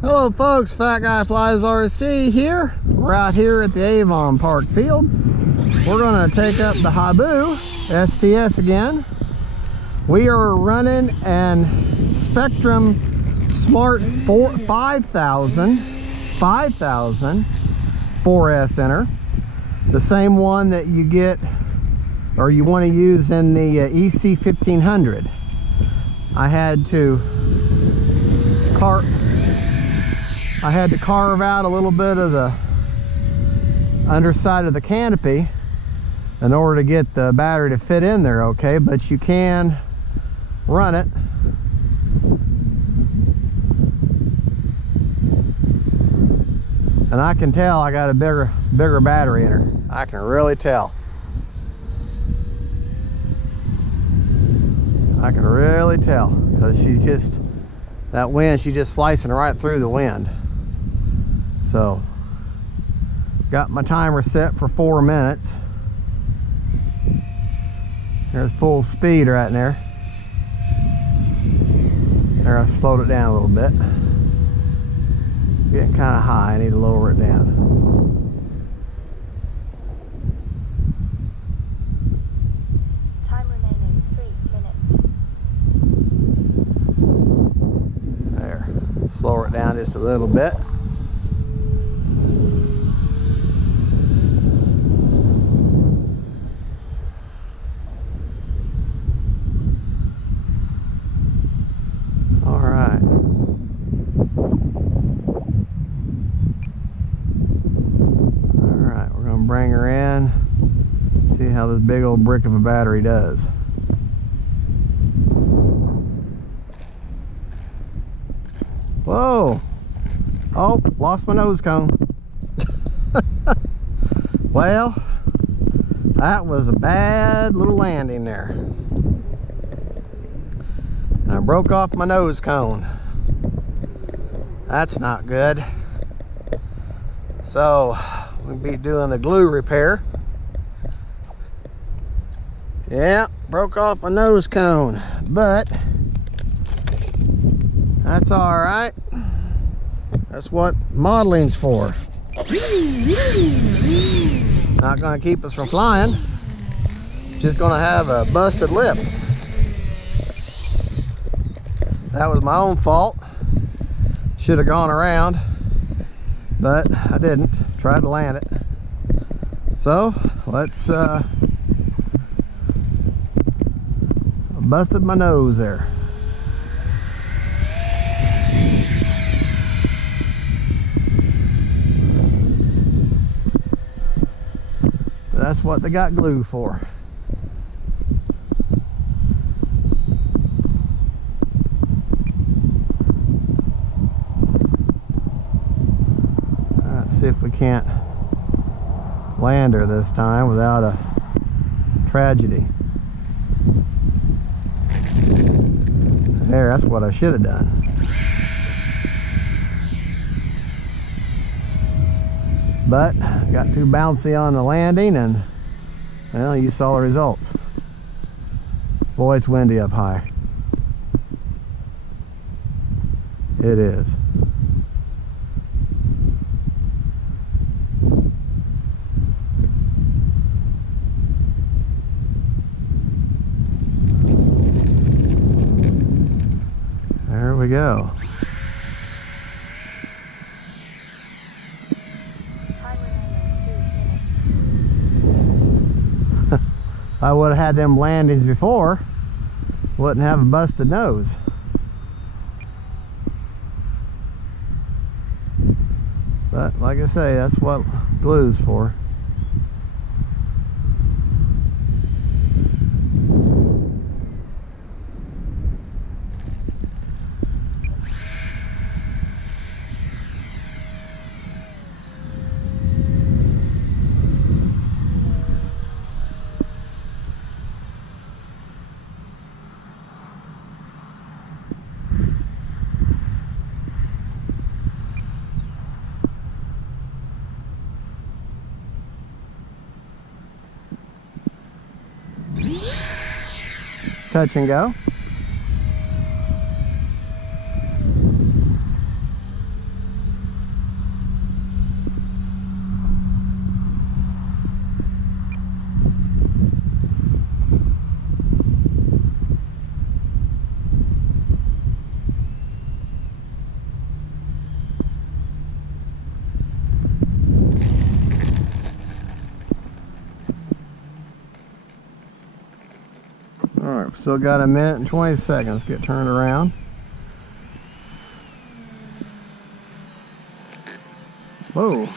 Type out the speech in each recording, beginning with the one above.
Hello folks, Fat Guy Flies RC here. We're out here at the Avon Park field. We're going to take up the Habu STS again. We are running an Spektrum Smart 5000 4S enter. The same one that you get or you want to use in the EC 1500. I had to carve out a little bit of the underside of the canopy in order to get the battery to fit in there okay, but you can run it. And I can tell I got a bigger battery in her. I can really tell. I can really tell because she's just, that wind, she's just slicing right through the wind. So, got my timer set for 4 minutes. There's full speed right in there. There, I slowed it down a little bit. Getting kind of high, I need to lower it down. Time remaining 3 minutes. There, slower it down just a little bit. Bring her in, see how this big old brick of a battery does. Whoa! Oh, lost my nose cone. Well, that was a bad little landing there. I broke off my nose cone. That's not good. So we'll be doing the glue repair. Yeah, broke off my nose cone, but that's all right. That's what modeling's for. Not gonna keep us from flying. Just gonna have a busted lip. That was my own fault. Should have gone around, but I didn't. Tried to land it. So let's busted my nose there. That's what they got glue for. See if we can't land her this time without a tragedy. There, that's what I should have done. But got too bouncy on the landing and, well, you saw the results. Boy, it's windy up high. It is. There we go. If I would have had them landings before, wouldn't have a busted nose. But like I say, that's what glue's for. Touch and go. Alright, still got a minute and 20 seconds. Get turned around. Whoa.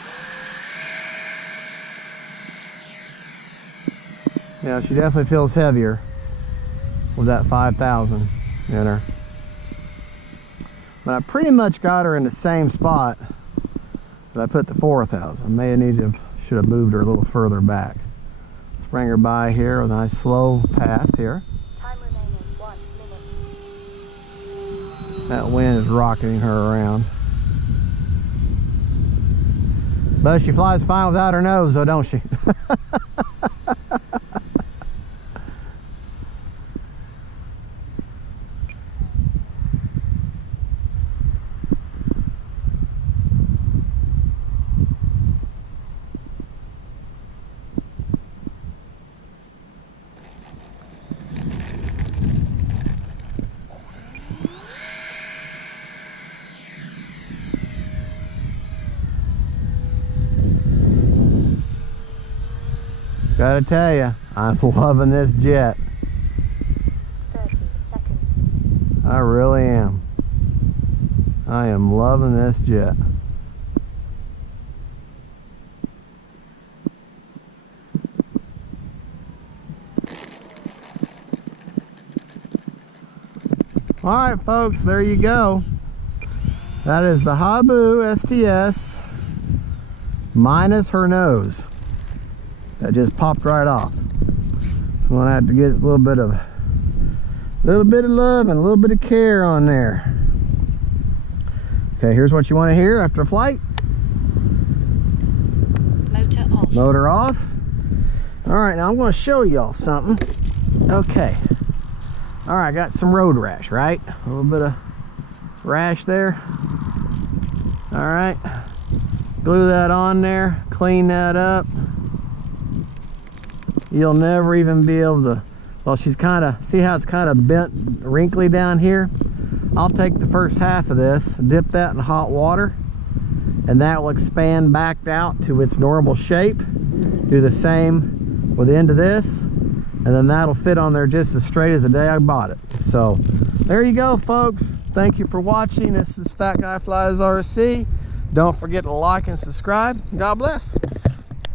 Yeah, she definitely feels heavier with that 5,000 in her. But I pretty much got her in the same spot that I put the 4,000. May have should have moved her a little further back. Let's bring her by here with a nice slow pass here. Time remaining 1 minute. That wind is rocketing her around. But she flies fine without her nose though, don't she? Gotta tell you, I'm loving this jet. 30 seconds. I really am. I am loving this jet. Alright folks, there you go. That is the Habu STS minus her nose. That just popped right off. So I'm gonna have to get a little bit of love and a little bit of care on there. Okay, here's what you want to hear after a flight. Motor off. Motor off. All right, now I'm going to show y'all something. Okay. All right, I got some road rash, right? A little bit of rash there. All right. Glue that on there. Clean that up. You'll never even be able to, well, she's kind of, see how it's kind of bent, wrinkly down here? I'll take the first half of this, dip that in hot water, and that will expand back out to its normal shape. Do the same with the end of this, and then that'll fit on there just as straight as the day I bought it. So there you go folks. Thank you for watching. This is Fat Guy Flies RC. Don't forget to like and subscribe. God bless.